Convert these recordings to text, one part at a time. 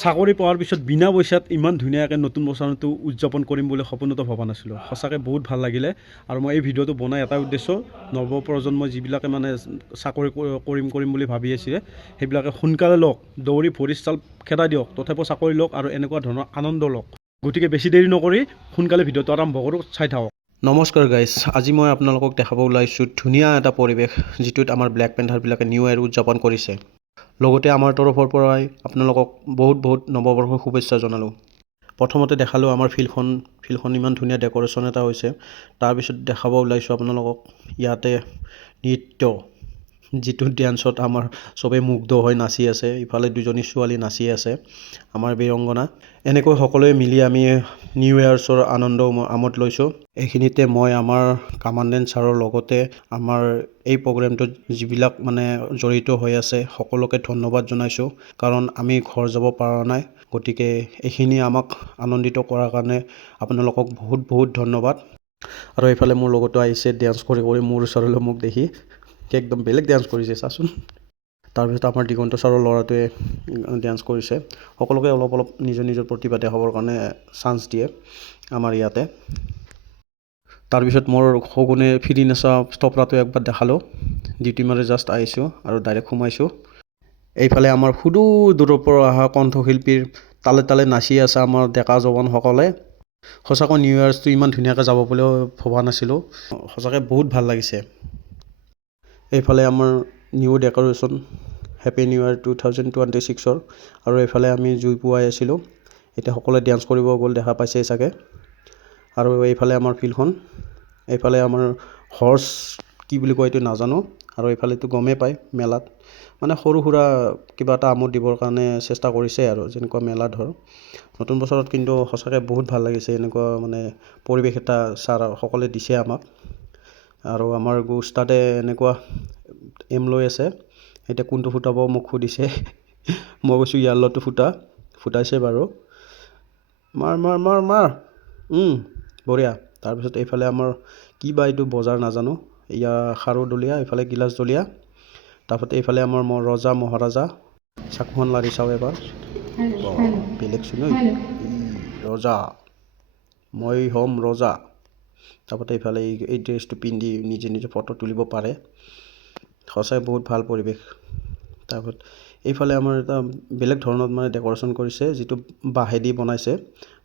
চাকৰি পোৱাৰ পিছত বিনা পইচাত ইমান ধুনীয়াকৈ নতুন বছৰটো উদযাপন কৰিম বুলি সপোনতো ভবা নাছিলোঁ। সঁচাকৈ বহুত ভাল লাগিলে। আৰু মই এই ভিডিঅ'টো বনাই এটা উদ্দেশ্য, নৱপ্ৰজন্মই যিবিলাকে মানে চাকৰি কৰিম বুলি ভাবি আছিলে সেইবিলাকে সোনকালে লওক, দৌৰি ভৰিৰ চাল খেদাই দিয়ক, তথাপিও চাকৰি লওক আৰু এনেকুৱা ধৰণৰ আনন্দ লওক। গতিকে বেছি দেৰি নকৰি সোনকালে ভিডিঅ'টো আৰম্ভ কৰোঁ, চাই থাকক। নমস্কাৰ গাইজ, আজি মই আপোনালোকক দেখাব ওলাইছোঁ ধুনীয়া এটা পৰিৱেশ যিটোত আমাৰ ব্লেক পেন্থাৰবিলাকে নিউ ইয়েৰ উদযাপন কৰিছে। লগতে আমাৰ তৰফৰ পৰাই আপোনালোকক বহুত নৱবৰ্ষৰ শুভেচ্ছা জনালোঁ। প্ৰথমতে দেখালোঁ আমাৰ ফিল্ডখন ইমান ধুনীয়া ডেক'ৰেশ্যন এটা হৈছে। তাৰপিছত দেখাব ওলাইছোঁ আপোনালোকক ইয়াতে নৃত্য, যিটো ডেন্সত আমাৰ চবেই মুগ্ধ হৈ নাচি আছে। ইফালে দুজনী ছোৱালী নাচি আছে, আমাৰ বীৰংগনা। এনেকৈ সকলোৱে মিলি আমি নিউ ইয়াৰ্ছৰ আমোদ লৈছোঁ। এইখিনিতে মই আমাৰ কামাণ্ডেণ্ট ছাৰৰ লগতে আমাৰ এই প্ৰগ্ৰেমটোত যিবিলাক মানে জড়িত হৈ আছে সকলোকে ধন্যবাদ জনাইছোঁ, কাৰণ আমি ঘৰ যাব পৰা নাই। গতিকে এইখিনি আমাক আনন্দিত কৰাৰ কাৰণে আপোনালোকক বহুত ধন্যবাদ। আৰু এইফালে মোৰ লগতো আহিছে ডেন্স কৰি মোৰ ওচৰলৈ মোক দেখি একদম বেলেগ ডেন্স কৰিছে চাচোন। তাৰপিছত আমাৰ দিগন্ত ছাৰৰ ল'ৰাটোৱে ডেন্স কৰিছে। সকলোকে অলপ নিজৰ প্ৰতিভা দেখাবৰ কাৰণে চান্স দিয়ে আমাৰ ইয়াতে। তাৰপিছত মোৰ সগুনে ফিৰি নাচা ষ্টপৰাটো একবাৰ দেখালোঁ। ডিউটি মাৰি জাষ্ট আহিছোঁ আৰু ডাইৰেক্ট সোমাইছোঁ। এইফালে আমাৰ সুদূৰ দূৰৰ পৰা অহা কণ্ঠশিল্পীৰ তালে নাচি আছে আমাৰ ডেকা জৱানসকলে। সঁচাকৈ নিউ ইয়াৰ্ছটো ইমান ধুনীয়াকৈ যাব বুলিও ভবা নাছিলোঁ। সঁচাকৈ বহুত ভাল লাগিছে। এইফালে আমাৰ new decoration, happy new year 2026ৰ। আৰু এইফালে আমি জুই পুৱাই আছিলোঁ। এতিয়া সকলোৱে ডেন্স কৰিব গ'ল, দেখা পাইছেই চাগে। আৰু এইফালে আমাৰ ফিল্ডখন, এইফালে আমাৰ হৰ্চ কি বুলি কয় এইটো নাজানো। আৰু এইফালেতো গমেই পায় মেলাত মানে সৰু সুৰা কিবা এটা আমোদ দিবৰ কাৰণে চেষ্টা কৰিছে আৰু, যেনেকুৱা মেলা ধৰ। নতুন বছৰত কিন্তু সঁচাকৈ বহুত ভাল লাগিছে, এনেকুৱা মানে পৰিৱেশ এটা ছাৰ সকলোৱে দিছে আমাক। আৰু আমাৰ উস্তাদে এনেকুৱা এম লৈ আছে, এতিয়া কোনটো ফুটাব মোক সুধিছে। মই কৈছোঁ ইয়াল্ল'টো ফুটাইছে বাৰু। মাৰ বঢ়িয়া। তাৰপিছত এইফালে আমাৰ কি বা এইটো বজাৰ নাজানো, ইয়াৰ খাৰু দলীয়া, এইফালে গিলাচ দলীয়া। তাৰপিছত এইফালে আমাৰ ৰজা মহাৰাজা। চাকুখন লাৰি চাওঁ এবাৰ। বেলেগ চোন ৰজা, মই হ'ম ৰজা। তাৰপিছত এইফালে এই ড্ৰেছটো পিন্ধি নিজে ফটো তুলিব পাৰে। সঁচাই বহুত ভাল পৰিৱেশ। তাৰপিছত এইফালে আমাৰ এটা বেলেগ ধৰণত মানে ডেক'ৰেশ্যন কৰিছে, যিটো বাঁহেদি বনাইছে,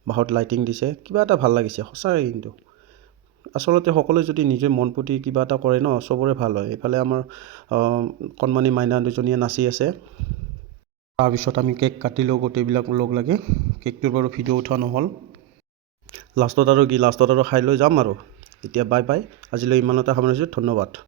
বাঁহত লাইটিং দিছে, কিবা এটা ভাল লাগিছে সঁচাকৈ। কিন্তু আচলতে সকলোৱে যদি নিজে মন পুতি কিবা এটা কৰে ন, চবৰে ভাল হয়। এইফালে আমাৰ কণমানি মাইনা দুজনীয়ে নাচি আছে। তাৰপিছত আমি কেক কাটিলোঁ গোটেইবিলাক লগ লাগি। কেকটোৰ বাৰু ভিডিঅ' উঠোৱা নহ'ল। লাষ্টত আৰু খাই লৈ যাম আৰু। এতিয়া বাই বাই, আজিলৈ ইমানতে সামৰিছোঁ, ধন্যবাদ।